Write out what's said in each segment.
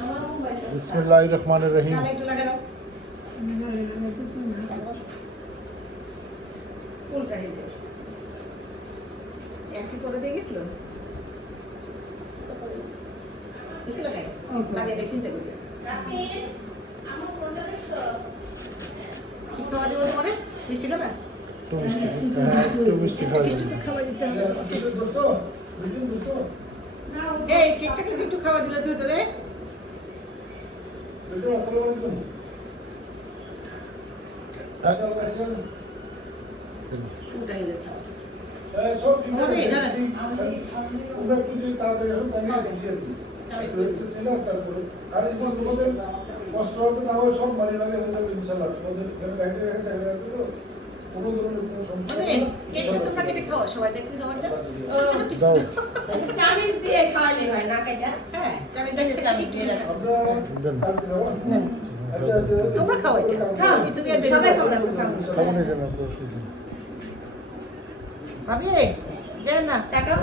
লাগবে। বিসমিল্লাহির রহমানির রহিম। একটি করে দিয়ে গেছিল লাগে চিন্তা করি কি খাওয়া দেবো তোমার মিষ্টি খাবে একটু মিষ্টি, হ্যাঁ একটু মিষ্টি খাওয়া মিষ্টি তো যাবে। খাওয়া দিতে হবে এই কেকটা কিন্তু একটু খাওয়া দিলে তুই তোরে উঠাই যাচ্ছে কষ্ট হবে না হয় সব মানি লাগে হয়ে যাবে ইনশাল্লাহ। তোমাদের এখানে ব্যাংকে রেখে চাকরি আছে তো কোনো ধরনের কোনো সমস্যা মানে কেকটা তোমরা কেটে খাও সবাই দেখবি খাবারটা দাও। চামিচ দিয়ে খাওয়ালে হয় না কাটা। হ্যাঁ চামিচ দেখে চামিচ দিয়ে রাখো আমরা কালকে যাবো। আচ্ছা আচ্ছা তোমরা খাও এটা খাও, আমি তো দিয়ে সবাই খাও না, খাও। খাবো না কেন আপনার অসুবিধা নেই। ভাবি যাই না তাকাও।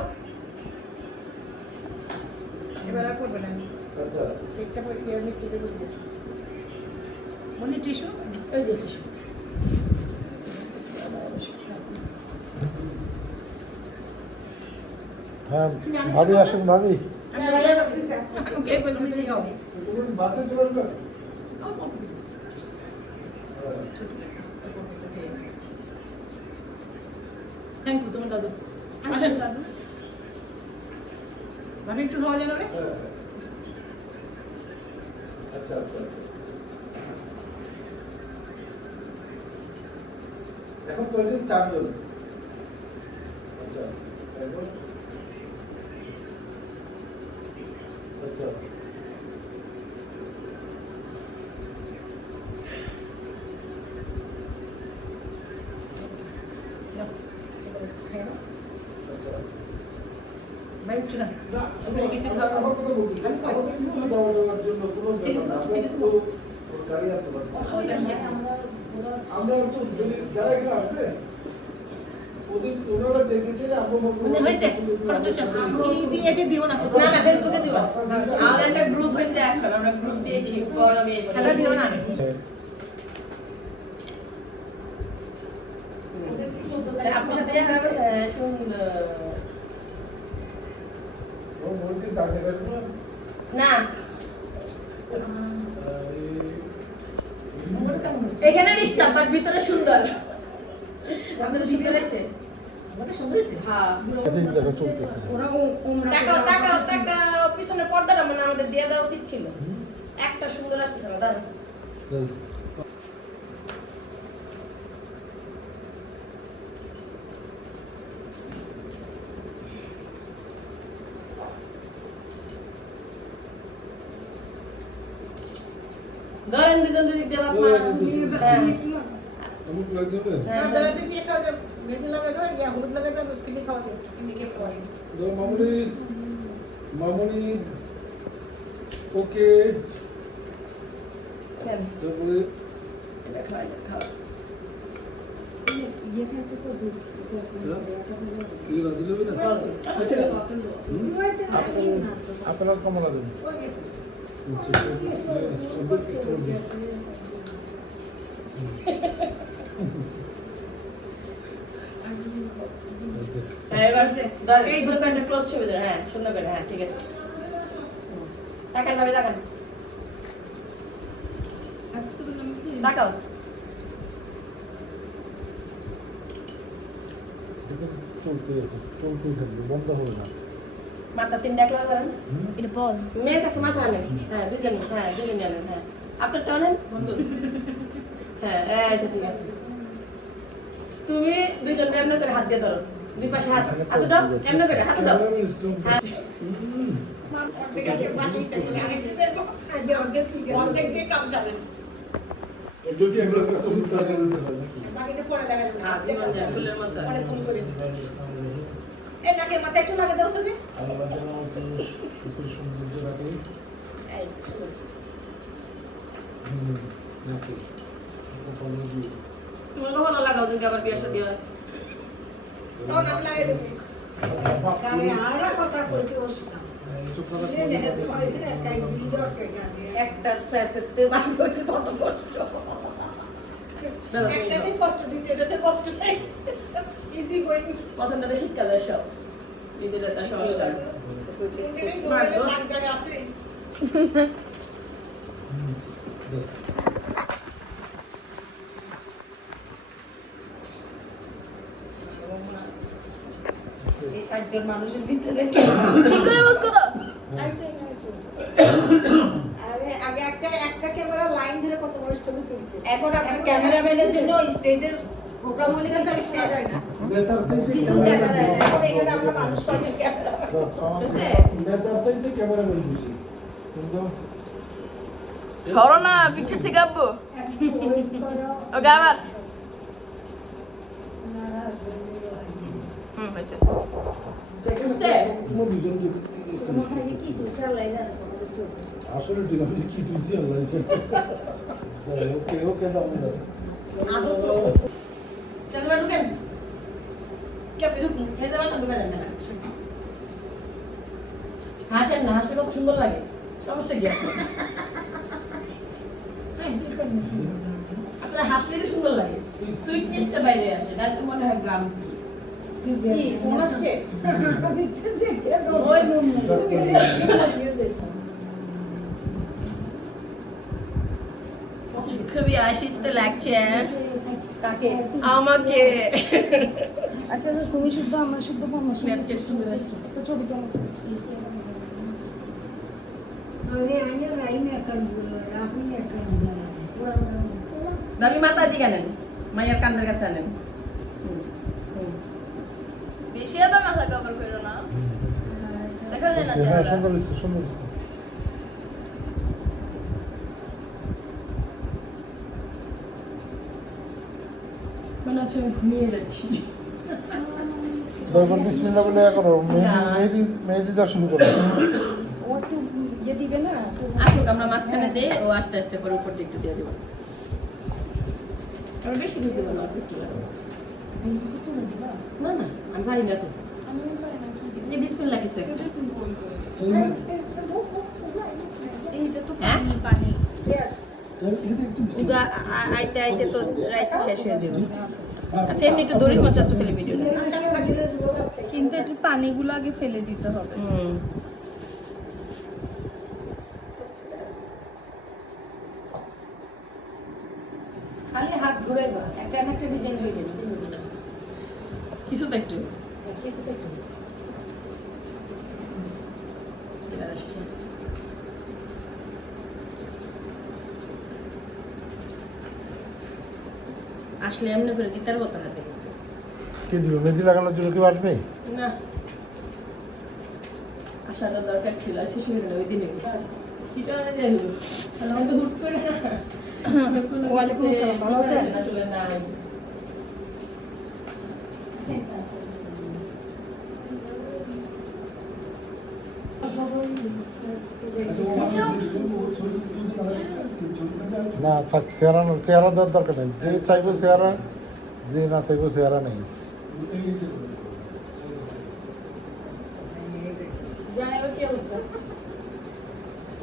এবার আর করবে না আচ্ছা কেকটা পরে দিয়ে মিষ্টিটা করে দিয়েছি মনে টিস্যু ওই যে টিস্যু। হ্যাঁ ভাবি আসুন ভাবি। কেক বলতে তুমি খাও তুমি কি বাসে চলে আসবে? থ্যাংক ইউ তোমার দাদু আসেন দাদু ভাবি একটু খাওয়া যাবে হ্যাঁ। আচ্ছা আচ্ছা আচ্ছা এখন কয়জন? 4 জন। আচ্ছা এরপর আচ্ছা আচ্ছা ভাই একটু না না শুনো কিছু আমার খাওয়া কথা বলছি আমাদের কিন্তু যাওয়া যাওয়ার জন্য কোনো ব্যাপার না। আমরা তো গাড়ি আনতে পারছি। আমরা তো যদি যারা এখানে আসবে ওদের ওনারা দেখেছে যে আমরা মনে হয়েছে খরচ হচ্ছে এই দিয়ে এতে দিও না না না ফেসবুকে দিও। আমাদের একটা গ্রুপ হয়েছে এখন, আমরা গ্রুপ দিয়েছি বড় মেয়ে। সাদা দিও না আপনার সাথে দেখা হবে সুন্দর। ও বলতে দাঁড়িয়ে গেল না না এখানে ডিস্টার্ব বাট ভিতরে সুন্দর। আমাদের শিখতে লাগছে আমাদের সুন্দর হয়েছে হ্যাঁ এদিন দেখো চলতেছে। তাকাও তাকাও তাকাও, পিছনে পর্দাটা মানে আমাদের দিয়ে দেওয়া উচিত ছিল। একটা সুন্দর আসতেছে না দাঁড়ান। ধরেন দুজন দুদিক দিয়ে বাপ মা। হ্যাঁ অমুক লাগছে তো হ্যাঁ বেলাতে গিয়ে খাওয়া যাবে মেহেদি লাগাই দাও ইয়া হলুদ লাগাই দাও কিনে খাওয়া যাবে কিনে কেক খাওয়া যাবে ধরো মামুনি মামুনি ওকে কেন? তারপরে এটা খাওয়া যাবে, খাওয়া। এগুলো দিলে হবে না আচ্ছা আপনার কমলা দেবেন। ওই গেছে হ্যাঁ এবার ধর এই দোকানটা ক্লোজ ছবি ধর। হ্যাঁ সুন্দর করে, হ্যাঁ ঠিক আছে। তাকান ভাবে তাকান, তাকাও। চলতে আছে, চলতেই থাকবে, বন্ধ হবে না। মাথা তিনটা একলা করেন। এটা পজ মেয়ের কাছে মাথা আনেন। হ্যাঁ দুজনই, হ্যাঁ দুজনই আনেন। হ্যাঁ আপনারটা আনেন। হ্যাঁ এই তো ঠিক আছে। তুমি দুজন এমন করে হাত দিয়ে ধরো, দুই পাশে হাত হাত দাও, এমন করে হাত দাও। হ্যাঁ ঠিক আছে বাকিটা আগে থেকে আগে অর্ধেক দিয়ে কাম সারেন যদি একবার কাছে তাকে দিতে পারে বাকিটা পরে দেখা যাবে হ্যাঁ জীবন যায় ফুলের মতো। পরে ফোন করে এই নাকে মাথায় একটু লাগে দাও সবে আল্লাহ যেন আমাকে সুখের সৌন্দর্য রাখে। এই শুনো নাকি কপালে দিয়ে। তুমি কখনো লাগাও যদি আবার বিয়ে শাদী হয়। তখন আমি লাগাই দেবো আমি আরেকটা কথা বলতে বসলাম। একটা ফ্যাসেতে বাঁধ হইতে কত কষ্ট একটাতে কষ্ট দিতে এটাতে কষ্ট নেই ইজি গোয়িং প্রথমটাতে শিক্ষা যায় সব ঈদের একটা সমস্যা আছে এই সাতজন মানুষের ভিতরে ঠিক করে বস করো আরে আগে একটা ক্যামেরা লাইন ধরে কত বড় ছবি তুলছে এখন আপনার ক্যামেরাম্যানের জন্য স্টেজের প্রোগ্রাম হলে কিন্তু আর স্টেজ হয় না নেতার চাইতে কিছু দেখা যায় না এখন এখানে আমরা মানুষ পাই ক্যামেরা নেতার চাইতে ক্যামেরাম্যান বেশি সরো না পিকচার থেকে আব্বু ওকে আবার হয়েছে আসলে ঠিক আছে কি তুলছি আল্লাহ ওকে ওকে দাও না আদৌ তো চলো ঢুকেন কে বিরুদ্ধ এই জায়গাটা ঢুকা যাবে না হাসেন না হাসলে কত সুন্দর লাগে সমস্যা কি আপনার হাসলে তো সুন্দর লাগে সুইটনেসটা বাইরে আসে না তো মনে হয় গ্রাম কি ফোন আসছে ওই রুম খুবই আশিসতে লাগছে কাকে আমাকে আচ্ছা তুমি শুদ্ধ আমরা শুদ্ধ পাবো স্ন্যাপচ্যাট সুন্দর আসছে একটা ছবি তোলো আরে আমি রাইমে কান রাহুল কান দামি মাথা দিকে নেন মায়ের কান্দের কাছে আনেন বেশি আবার মাথা কভার করো না দেখা যায় না হ্যাঁ চেহারা সুন্দর হয়েছে সুন্দর হয়েছে মনে হচ্ছে আমি ঘুমিয়ে যাচ্ছি এবার বিসমিল্লাহ বলে করো মেহেদি দেওয়া শুরু করো ও একটু ইয়ে দিবে না আসুক আমরা মাঝখানে দিয়ে ও আস্তে আস্তে পরে উপরটা একটু দিয়ে দেবো আমরা বেশি দুধ দেবো না অল্প একটু লাগবে না না আমি পারি না তো আপনি বিসমিল্লাহ কিছু একটা এইটা তো পানি পানি উদা আইতে আইতে তো রাইস শেষ হয়ে যাবে আচ্ছা এমনি একটু দড়ি মচাচ্ছ খেলে ভিডিওটা কিন্তু একটু পানিগুলো আগে ফেলে দিতে হবে খালি হাত ঘুরাইবা একটা না একটা ডিজাইন হয়ে যাবে কিছু তো একটু কিছু তো একটু এবার আসছে আসলে এমনি করে দিতে পারবো তো হাতে কে দিবে মেহেদি লাগানোর জন্য কেউ আসবে না আসাটা দরকার ছিল আজকে শুনে দিল ওই দিনে চিটা যাই হলো তাহলে আমাকে হুট করে ওয়ালাইকুম আসসালাম, ভালো আছেন? আসলে না না থাক চেহারা চেহারা দেওয়ার দরকার নেই যে চাইবো চেহারা যে না চাইবো চেহারা নেই জানাবার কি অবস্থা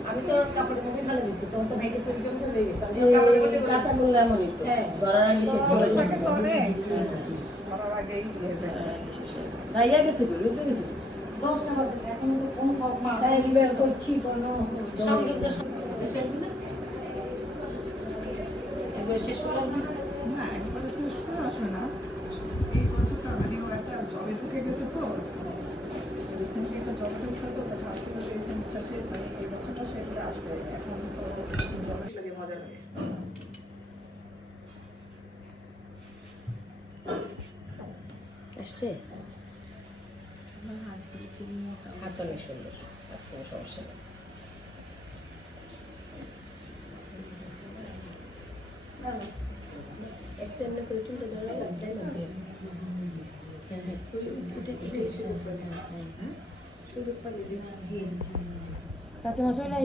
আমি তো কাপড় মধ্যে ফেলে দিচ্ছি তোমার তো ভাইকে পরিকম করে গেছে আমি কাপড় মধ্যে কাঁচা গুলো এমনই তো হ্যাঁ। ধরার আগে শেষ করে থাকে তো অনেক করার আগেই ভাইয়া গেছে গো রুতে গেছে 10 নম্বর এখন তো কোন মাথায় নিবেন তো কি কোনো সংযুক্ত দেশে একবার শেষ করলাম না একবারে তো শুনে আসবে না এই বছরটা মানে ও একটা জবে ঢুকে গেছে তো রিসেন্টলি একটা জবে ঢুকছে তো দেখা আসছে যে এই সেমিস্টার সে মানে এই বছরটা সে করে আসবে এখন তো জবে লাগে মজা লাগে আসছে হাত অনেক সুন্দর আর কোনো সমস্যা নেই একটা এমনি করে চুলটা ধরে লাভটাই লাগবে হ্যাঁ হ্যাঁ শুধু পানি দিই চাচি মাছ হয়ে না